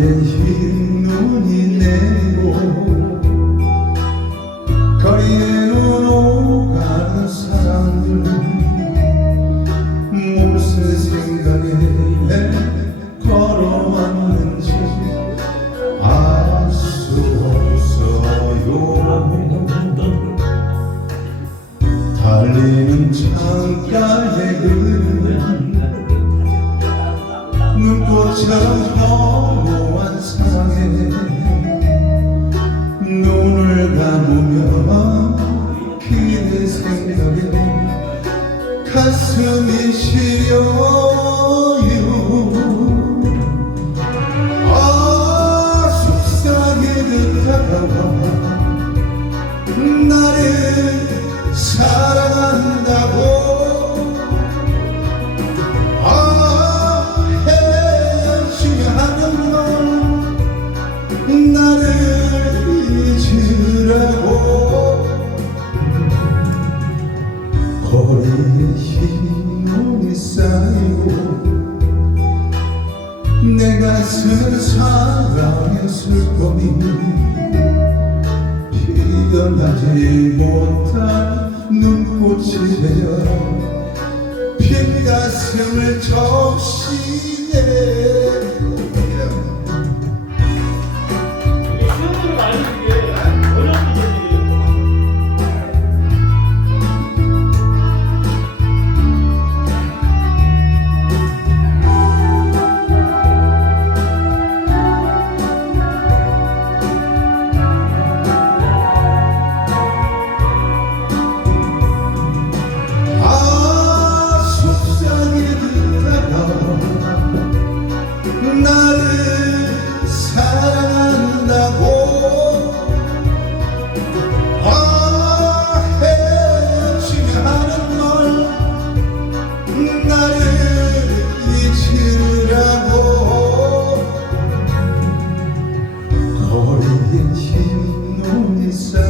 하늘에 흰 눈이 내리고 거리에는 오가는 사람들 무슨 생각에 걸어왔는지 알 수 없어요. 달리는 창가에 그는 눈꽃처럼 허무한 사랑에 눈을 감으면 그대 생각에 가슴이 시 내 가슴은 사랑의 슬픔이 피어나지 못한 눈꽃이 되어 빈 가슴을 적시네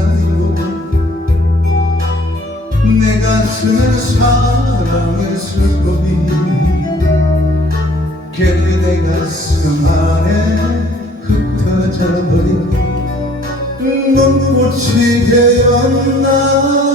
눈이 쌓이고 내 가슴에 사랑의 슬픔이 그대 가슴 안에 흩어져 버린 눈꽃이 되었나